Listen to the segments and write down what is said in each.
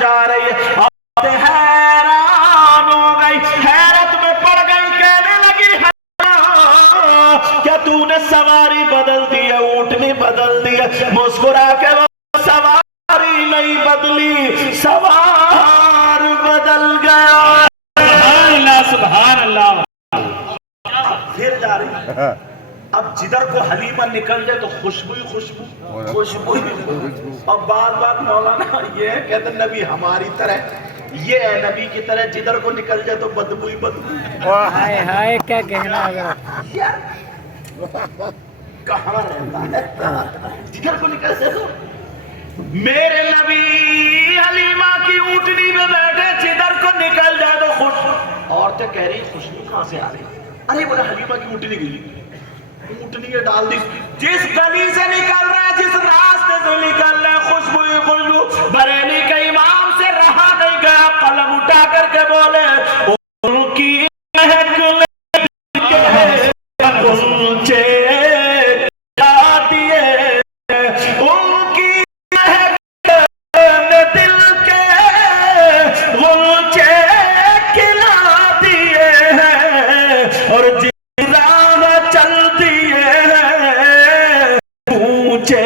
جا رہی ہے. عورتیں حیران ہو گئی, حیرت میں پڑ گئی, کہنے لگی کیا تو نے سواری بدل دی ہے, اونٹنی بدل دی ہے؟ مسکرا کے وہ سواری نہیں بدلی, سوار بدل گیا. سبحان اللہ سبحان اللہ. پھر جا رہی ہے. اب جدھر کو حلیمہ نکل جائے تو خوشبو ہی خوشبو, خوشبو ہی خوشبو. اور بعد مولانا یہ کہتے ہیں نبی ہماری طرح, یہ ہے نبی کی طرح, جدھر کو نکل جائے تو بدبو ہی بدبو. ہائے ہائے کیا کہنا ہے کہاں رہتا ہے جدھر کو نکل جائے تو. میرے نبی حلیمہ کی اونٹنی میں بیٹھے, جدھر کو نکل جائے تو خوش. عورتیں کہہ رہی خوشبو کہاں سے آ رہی؟ ارے بولا حلیمہ کی اونٹنی گئی, اونٹنی یہ ڈال دی. جس گلی سے نکل رہا ہے, جس راستے سے نکل رہا ہے, خوشبو ہی خوشبو. بریلی کے امام سے رہا نہیں گیا, قلم اٹھا کر کے بولے ان کی مہک غنچے کھلا دیے, ان کی مہک نے دل کے غنچے کھلا دیے ہیں, اور جس راہ چل دیے ہیں اونچے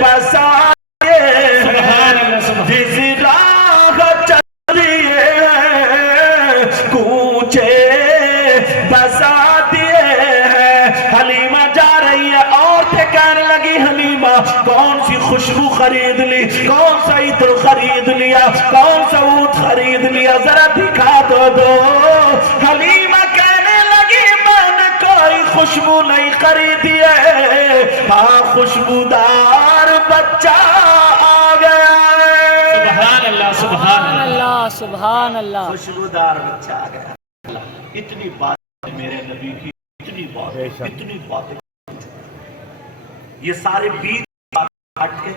بسا دیے ہیں, جس راہ چل دیے ہیں اونچے بسا دیے ہیں. حلیمہ جا رہی ہے, عورتیں کہنے لگی حلیمہ کون سی خوشبو خرید لی, کون سا عطر خرید لیا, کون سا اونٹ خرید لیا, ذرا دکھا دو. حلیمہ کہنے لگی میں نے کوئی خوشبو نہیں خریدی ہے, ہاں خوشبودار بچہ آ گیا ہے. سبحان اللہ سبحان سبحان اللہ سبحان اللہ. خوشبودار بچہ آ گیا. اتنی بات میرے نبی کی, اتنی بات. یہ سارے بیچ ہٹ کے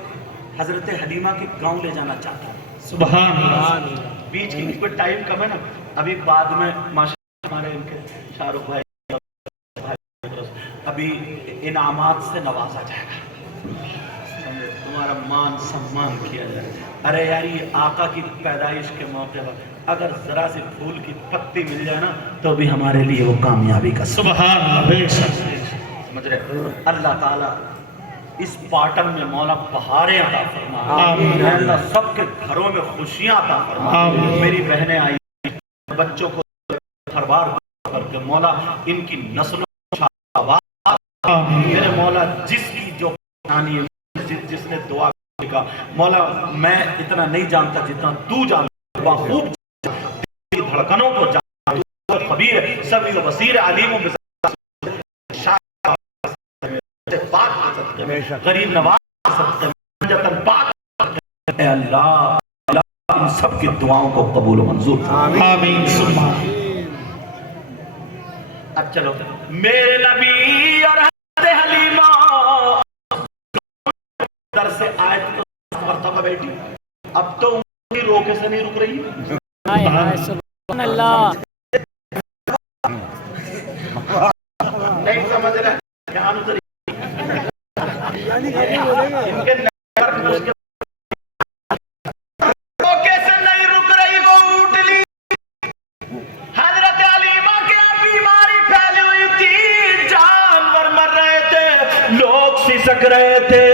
حضرت حلیمہ کے گاؤں لے جانا چاہتا ہے. سبحان اللہ. بیچ کی کوئی ٹائم کم ہے نا, ابھی بعد میں ماشاءاللہ ہمارے ان کے شاہ رخ بھائی ابھی انعامات سے نوازا جائے گا, تمہارا مان سمان کیا جائے گا. ارے یار یہ آقا کی پیدائش کے موقع پر اگر ذرا سی پھول کی پتی مل جائے نا تو بھی ہمارے لیے وہ کامیابی کا سبحان اللہ. بے شک سمجھ رہے. اللہ تعالیٰ اس پاٹن میں مولا بہاریں عطا فرما, آمین. اللہ سب کے گھروں میں خوشیاں عطا فرما. آمین. میری بہنیں آئی, بچوں کو پھربار کر کے مولا ان کی نسلوں میرے مولا جس کی جو کہانی ہے, جس نے دعا کا مولا میں اتنا نہیں جانتا جتنا تو جانتا, بخوب دھڑکنوں کو جانتا, خبیر ہے, سمیع و بصیر, علیم و غریب نواز جتن پاک. اے اللہ ان سب کی دعاؤں کو قبول و منظور فرما. آمین. سبحان. اب چلو میرے نبی اور حضرت حلیمہ در سے آیت کو مرتبہ بیٹھی, اب تو انہی روکے سے نہیں رک رہی. ہائے ہائے سبحان اللہ. نہیں سمجھ رہے کیا نظر ان کے روکے سے نہیں رک رہی, وہ اٹھ لی. حضرت حلیمہ کی بیماری پھیلی ہوئی تھی, جانور مر رہے تھے, لوگ سسک رہے تھے,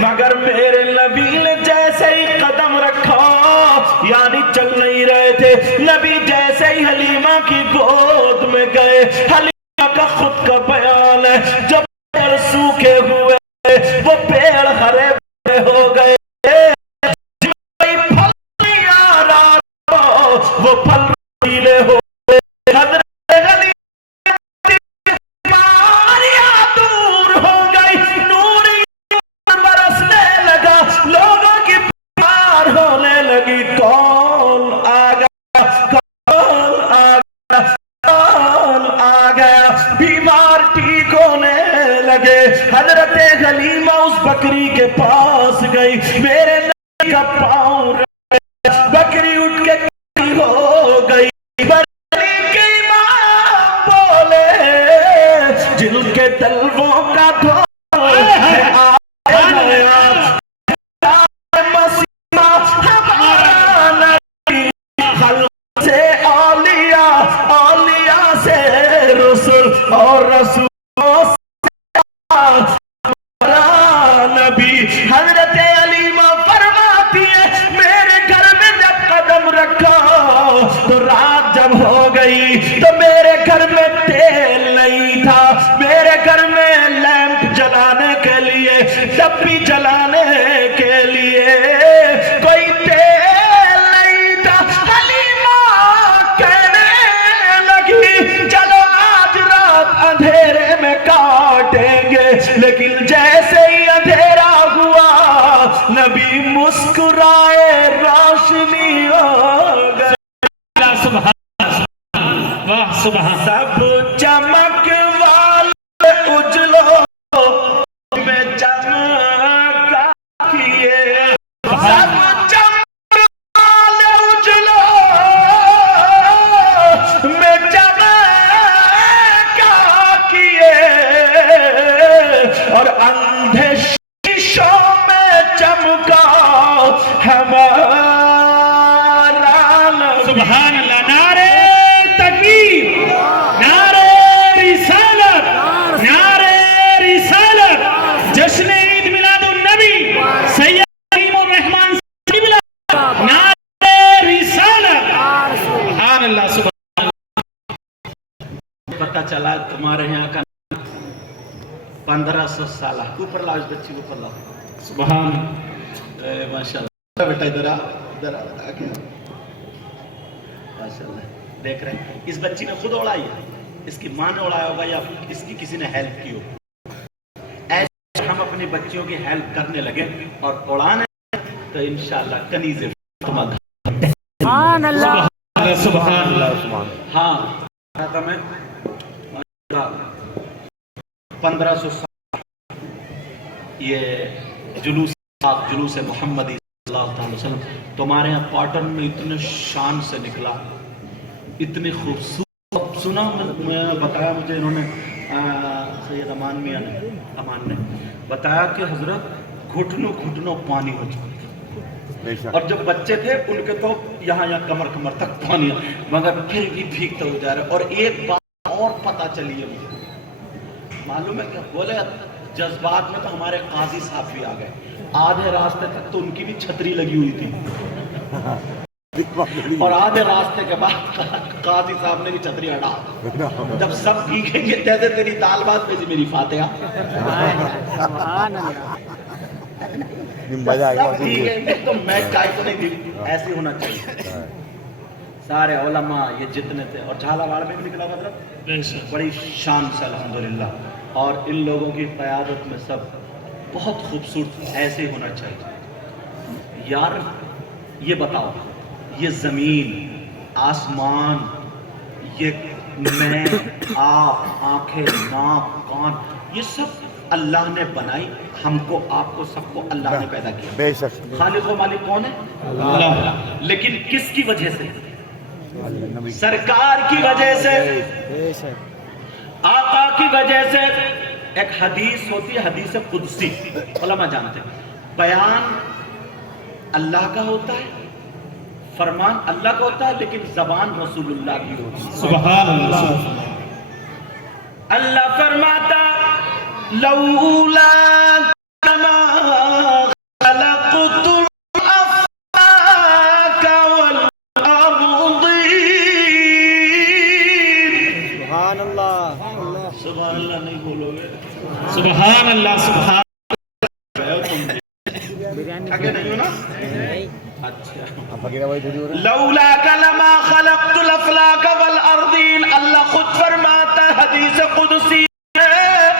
مگر میرے نبی نے جیسے ہی قدم رکھا, یعنی چل نہیں رہے تھے, نبی جیسے ہی حلیمہ کی گود میں گئے. حلیمہ کا خود کا بیان ہے, جب پیڑ سوکھے ہوئے وہ پیڑ ہرے بھرے ہو گئے, کوئی پھل نہیں آ رہا وہ پھل پیلے ہو گئے. حضرت بیماریاں دور ہو گئی, نور برسنے لگا, لوگوں کی بیمار ہونے لگی. کون آ گیا, کون آ گیا, کون آ گیا, بیمار ٹھیک ہونے لگے. حضرت حلیمہ اس بکری کے پاس گئی, حضرت علیمہ فرماتی ہے میرے گھر میں جب قدم رکھا تو رات جب ہو گئی تو میرے گھر میں تیل نہیں تھا، میرے گھر میں لیمپ جلانے کے لیے، ڈبی جلانے کے لیے کوئی تیل نہیں تھا۔ حلیمہ کہنے لگی چلو آج رات اندھیرے میں کاٹیں گے، لیکن جیسے ہی اندھیرا ہوا نبی مسکرائے روشنی ہو گئی۔ واہ سبحان سب چمک والے اجلوں میں چمکا کیے، سب چمک والے اجلوں میں چمکا کیے، اور اندھے شیشوں میں چمکا ہمارا نبی۔ سبحان اللہ، نعرہ تکبیر، نعرہ رسالت، نعرہ رسالت، جشن عید میلاد النبی سید کریم الرحمن صلی اللہ، نعرہ رسالت، سبحان اللہ سبحان اللہ۔ پتہ چلا تمہارے یہاں کا 1500 سالہ، اوپر لاؤ اس بچی کو، اوپر لاؤ۔ سبحان ماشاء اللہ بیٹا ادھر آ، ادھر آ ماشاء اللہ۔ دیکھ رہے ہیں اس بچی نے خود اڑائی ہے، اس کی ماں نے اڑایا ہوگا یا اس کی کسی نے ہیلپ کی ہو۔ ایسے ہم اپنی بچیوں کی ہیلپ کرنے لگے اور اڑانے تو انشاءاللہ کنیز تمہارا۔ سبحان اللہ، سبحان اللہ۔ ہاں کہا تھا میں 1500 سال یہ جلوس محمدی صلی اللہ علیہ وسلم تمہارے یہاں پاٹن میں اتنے شان سے نکلا، اتنی خوبصورت۔ سنا میں بتایا مجھے انہوں نے سید امان میاں نے، امان نے بتایا کہ حضرت گھٹنوں گھٹنوں پانی ہو چکا، اور جب بچے تھے ان کے تو یہاں کمر تک پانی ہے، مگر پھر بھی بھیگتے ہو جا رہے۔ اور ایک بات اور پتہ چلی ہے مجھے، معلوم ہے کیا بولے، جذبات میں تو ہمارے قاضی صاحب بھی آ گئے، آدھے راستے تک تو ان کی بھی چھتری لگی ہوئی تھی، اور آدھے راستے کے بعد قاضی صاحب نے بھی چھتری ہٹا، جب سب بھیگیں گے جیسے تیری دال بات میں میری فاتحہ، سبحان اللہ، سب بھیگیں گے تو میں چائے تو نہیں دی، ایسے ہونا چاہیے۔ سارے علماء یہ جتنے تھے، اور جھالاواڑ میں بھی نکلا مطلب بڑی شان سے الحمدللہ، اور ان لوگوں کی قیادت میں سب بہت خوبصورت ایسے ہی ہونا چاہیے۔ یار یہ بتاؤ، یہ زمین، آسمان، یہ میں، آپ، آنکھیں، ناک، کان، یہ سب اللہ نے بنائی، ہم کو، آپ کو، سب کو اللہ نے پیدا کیا۔ بے شک خالق و مالک کون ہے؟ اللہ۔ لیکن کس کی وجہ سے؟ سرکار کی وجہ سے، بے شک، آقا کی وجہ سے۔ ایک حدیث ہوتی ہے حدیث قدسی، علماء جانتے ہیں، بیان اللہ کا ہوتا ہے، فرمان اللہ کا ہوتا ہے، لیکن زبان رسول اللہ کی ہوتی ہے۔ سبحان اللہ۔ اللہ فرماتا لولا کما خلقت الافلاک والارضین۔ سبحان اللہ، سبحان اللہ نہیں بولو گے؟ سبحان اللہ، سبحان بریانی آگے نہیں ہو نا؟ نہیں، اچھا، لولا کلمہ خلقت الافلاک والارضین، اللہ خود فرماتا ہے حدیث قدسی ہے،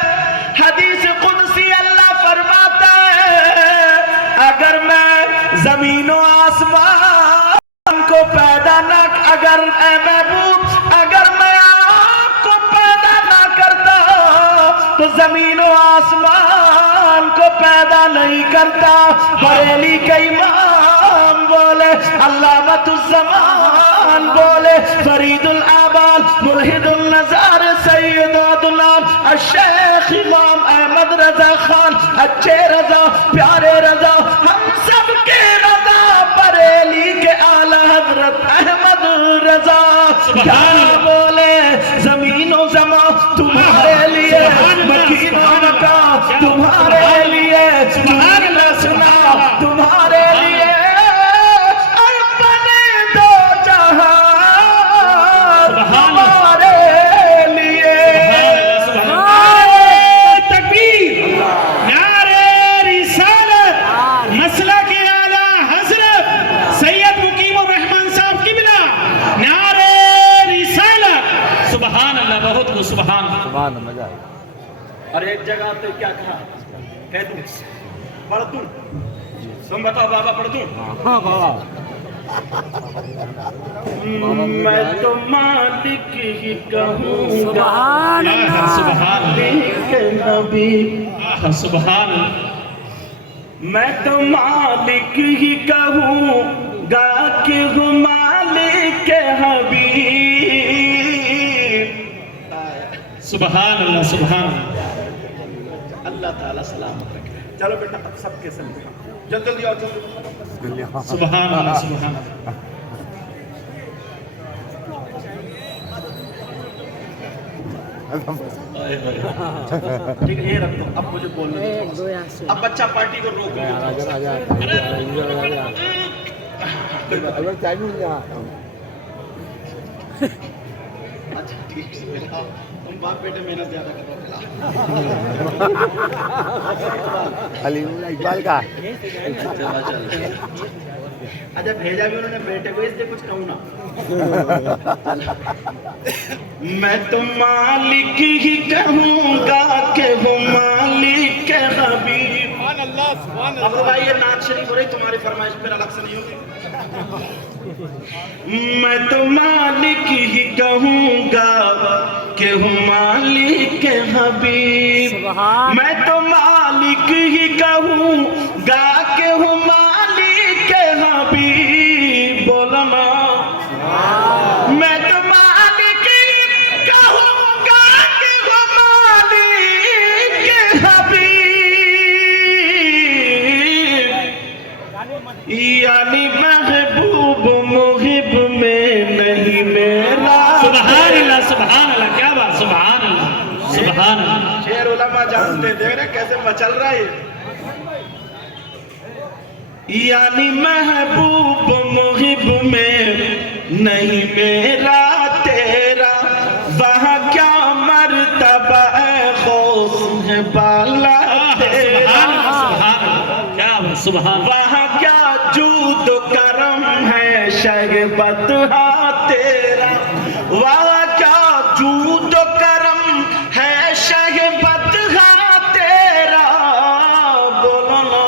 حدیث قدسی اللہ فرماتا ہے اگر میں زمین و آسمان کو پیدا نہ، اگر اے محبوب اگر میں آپ کو پیدا نہ کرتا تو زمین و آسمان کو پیدا نہیں کرتا۔ بریلی کے امام بولے، علامۃ الزمان بولے، فرید الآبال، ملحد النظار، سید عدنان، الشیخ امام احمد رضا خان، اچھے رضا، پیارے رضا، ہم سب کے رضا، بریلی کے اعلی حضرت احمد رضا کیا بولے، زمین و زمان تمہارے لیے، مکین و مکان تمہارے لیے، جگہ پہ کیا کہا؟ کہہ دوں پڑھ دوں؟ تم بتاؤ بابا پڑھ دوں؟ ہاں بابا میں تو مالک ہی کہوں گا سبحان اللہ سبحان کہ نبی، اللہ سبحان اللہ میں تو مالک ہی کہوں گا کہ ہوں مالک حبیب۔ سبحان اللہ سبحان اللہ اللہ تعالیٰ سلامت رکھے۔ چلو بیٹا اب سب کے ساتھ جلدی جلدی آؤ جلدی۔ سبحان اللہ سبحان اللہ ٹھیک ہے یہ رکھ دو، اب مجھے بولنے دو۔ ایک دو یہاں سے اب بچہ پارٹی کو روک لو۔ اچھا ٹھیک ہے بیٹا، تم باپ بیٹے محنت زیادہ کرو۔ حلیم اللہ اقبال کا اچھا بھیجا بھی انہوں نے بیٹے کو، اس لیے کچھ کہوں نا۔ میں تو مالک ہی کہوں گا کہ وہ مالک حبیب۔ اب بھائی یہ نعت شریف ہو رہی، تمہاری فرمائش پھر الگ سے نہیں ہوگی۔ میں تو مالک ہی کہوں گا کہ ہوں مالک حبیب۔ میں تو مالک ہی کہوں گا کہ ہوں مالک حبیب۔ بولو نا میں تو مالک ہی کہوں گا کہ ہوں مالک حبیب، یعنی محبوب محب میں نہیں میرا۔ سبحان اللہ سبحان اللہ کیا بات سبحان اللہ سبحان اللہ شعر علماء جانتے، دیکھ رہے کیسے مچل رہا ہے۔ یعنی محبوب محب میں نہیں میرا تیرا، وہاں کیا مرتبہ ہے حسن ہے بالا تیرا، سبحان اللہ کیا بات سبحان اللہ وہاں کیا جود و کرم ہے شہبت ہاں تیرا، وہاں کیا جود و کرم ہے شہبت ہاں تیرا۔ بولو نا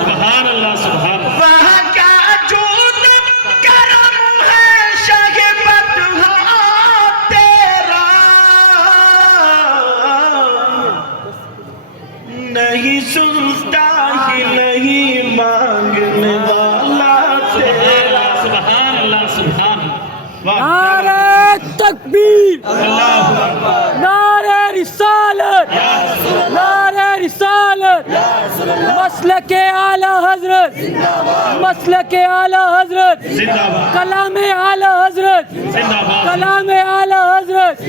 سبحان اللہ سبحان اللہ وہاں کیا جود و کرم ہے شہبت ہاں تیرا، نہیں سنتا ہی نہیں مانگنے والا تیرا۔ سبحان اللہ سبحان اللہ واہ نعرہ تکبیر نعرہ رسالت نعرہ رسالت مسلک اعلی حضرت مسلک اعلی حضرت زندہ باد کلام اعلی حضرت زندہ باد کلام اعلی حضرت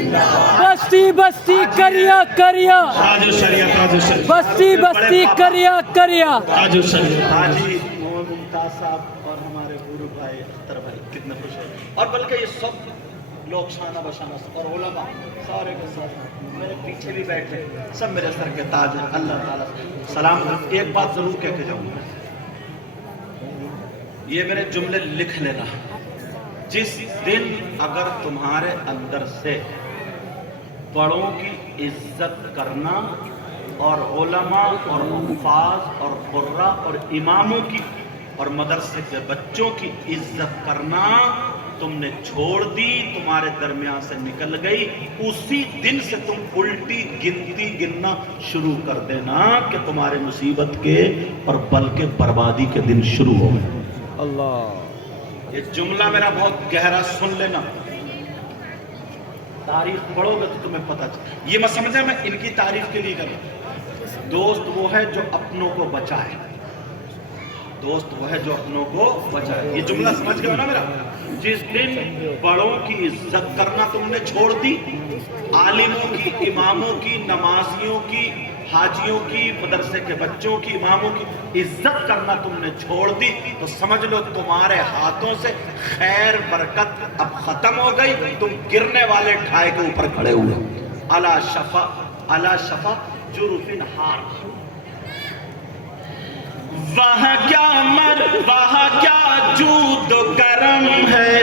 بستی بستی کریا کریا تاج الشریعت تاج الشریعت بستی بستی کریا کریا تاج الشریعت حاجی محمد ممتاز صاحب اور ہمارے گورو بھائی اختر بھائی کتنے خوش ہیں، اور بلکہ یہ سب لوگ شانہ بشانہ اور علماء سارے کے ساتھ میرے پیچھے بھی بیٹھے، سب میرے سر کے تاج ہیں۔ اللہ تعالیٰ سلام۔ ایک بات ضرور کہہ کے جاؤں گا، یہ میرے جملے لکھ لینا، جس دن اگر تمہارے اندر سے بڑوں کی عزت کرنا اور علماء اور حفاظ اور قراء اور اماموں کی اور مدرسے کے بچوں کی عزت کرنا تم نے چھوڑ دی، تمہارے درمیان سے نکل گئی، اسی دن سے تم الٹی گنتی گننا شروع کر دینا کہ تمہارے مصیبت کے اور بلکہ بربادی کے دن شروع ہو گئے۔ اللہ یہ جملہ میرا بہت گہرا سن لینا، تاریخ پڑھو گے تو تمہیں پتہ چلے۔ یہ میں سمجھا میں ان کی تعریف کے لیے کروں، دوست وہ ہے جو اپنوں کو بچائے، دوست وہ ہے جو اپنوں کو بچائے۔ یہ جملہ سمجھ گئے ہو نا میرا؟ جس دن بڑوں کی عزت کرنا تم نے چھوڑ دی، عالموں کی، اماموں کی، نمازیوں کی، حاجیوں کی، مدرسے کے بچوں کی، اماموں کی عزت کرنا تم نے چھوڑ دی، تو سمجھ لو تمہارے ہاتھوں سے خیر برکت اب ختم ہو گئی، تم گرنے والے ڈھائے کے اوپر کھڑے ہوئے۔ علی شفا جرف ہار، وہاں کیا جود و کرم ہے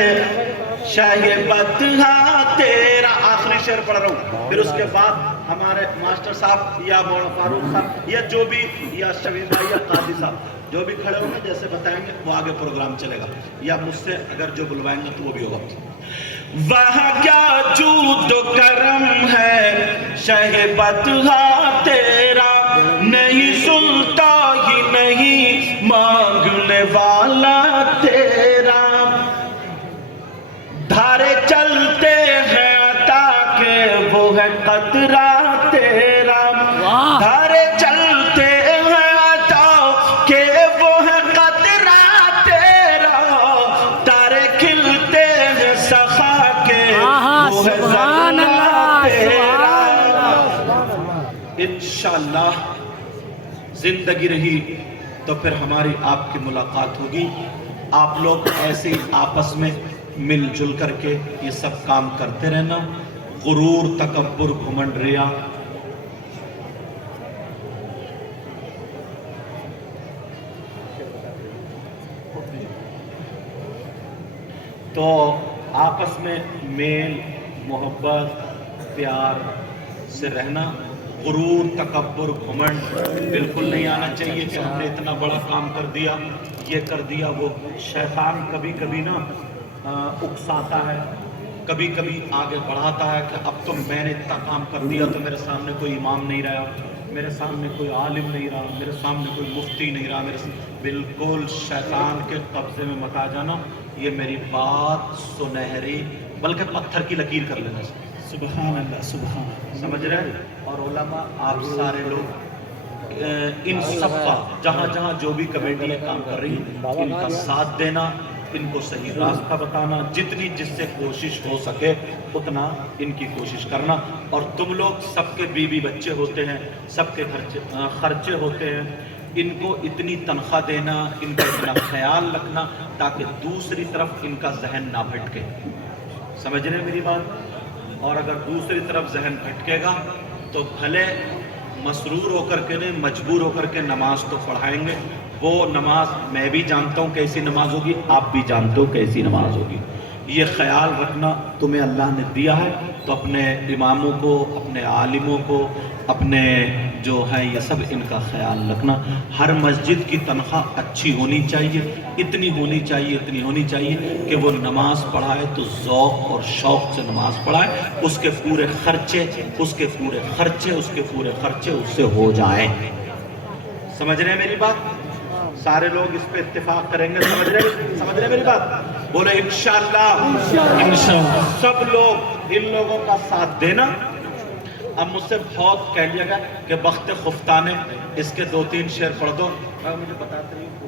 شہبت ہاں تیرا۔ آخری شعر پڑھ رہا ہوں، پھر اس کے بعد ہمارے ماسٹر صاحب یا مولانا فاروق صاحب یا جو بھی یا شبیر بھائی یا قاضی صاحب جو بھی کھڑے ہوں گے جیسے بتائیں گے وہ آگے پروگرام چلے گا، یا مجھ سے اگر جو بلوائیں گے تو وہ بھی ہوگا۔ وہاں کیا جود و کرم ہے شہ بطحہ تیرا، نہیں سنتا ہی نہیں مانگنے والا تیرا، دھارے چلتے ہیں عطا کے وہ ہے قطرہ تیرا، دھارے چلتے ہیں عطا کے وہ ہے قطرہ تیرا، تارے کھلتے ہیں سخا کے وہ ہے ذرہ تیرا۔ انشاءاللہ زندگی رہی تو پھر ہماری آپ کی ملاقات ہوگی، آپ لوگ ایسے ہی آپس میں مل جل کر کے یہ سب کام کرتے رہنا، غرور، تکبر، گھمنڈ، ریا تو آپس میں میل محبت پیار سے رہنا، غرور تکبر گھمنڈ بالکل نہیں آنا چاہیے کہ ہم نے اتنا بڑا کام کر دیا، یہ کر دیا وہ۔ شیطان کبھی کبھی نا اکساتا ہے، کبھی کبھی آگے بڑھاتا ہے کہ اب تو میں نے اتنا کام کر دیا تو میرے سامنے کوئی امام نہیں رہا، میرے سامنے کوئی عالم نہیں رہا، میرے سامنے کوئی مفتی نہیں رہا، بالکل شیطان کے قبضے میں مت آ جانا۔ یہ میری بات سنہری بلکہ پتھر کی لکیر کر لینا، سبحان اللہ سبحان اللہ۔ سمجھ رہے ہیں؟ اور علماء آپ سارے لوگ ان سب کا جہاں جہاں جو بھی کمیٹیاں کام کر رہی ہیں ان کا ساتھ دینا، ان کو صحیح راستہ بتانا، جتنی جس سے کوشش ہو سکے اتنا ان کی کوشش کرنا۔ اور تم لوگ سب کے بیوی بچے ہوتے ہیں، سب کے خرچے ہوتے ہیں، ان کو اتنی تنخواہ دینا، ان کا اتنا خیال رکھنا تاکہ دوسری طرف ان کا ذہن نہ بھٹکے۔ سمجھ رہے ہیں میری بات؟ اور اگر دوسری طرف ذہن بھٹکے گا تو بھلے مسرور ہو کر کے نہیں، مجبور ہو کر کے نماز تو پڑھائیں گے، وہ نماز میں بھی جانتا ہوں کیسی نماز ہوگی، آپ بھی جانتے ہو کیسی نماز ہوگی۔ یہ خیال رکھنا تمہیں اللہ نے دیا ہے تو اپنے اماموں کو، اپنے عالموں کو، اپنے جو ہے یہ سب ان کا خیال رکھنا۔ ہر مسجد کی تنخواہ اچھی ہونی چاہیے، اتنی ہونی چاہیے کہ وہ نماز پڑھائے تو ذوق اور شوق سے نماز پڑھائے، اس کے پورے خرچے اس سے ہو جائیں۔ سمجھ رہے ہیں میری بات؟ سارے لوگ اس پہ اتفاق کریں گے، سمجھ رہے ہیں میری بات؟ بولے انشاءاللہ سب لوگ ان لوگوں کا ساتھ دینا۔ اب مجھ سے بہت کہہ لیا گیا کہ بخت خفتانے اس کے 2-3 شعر پڑھ دو، مجھے بتاتے ہیں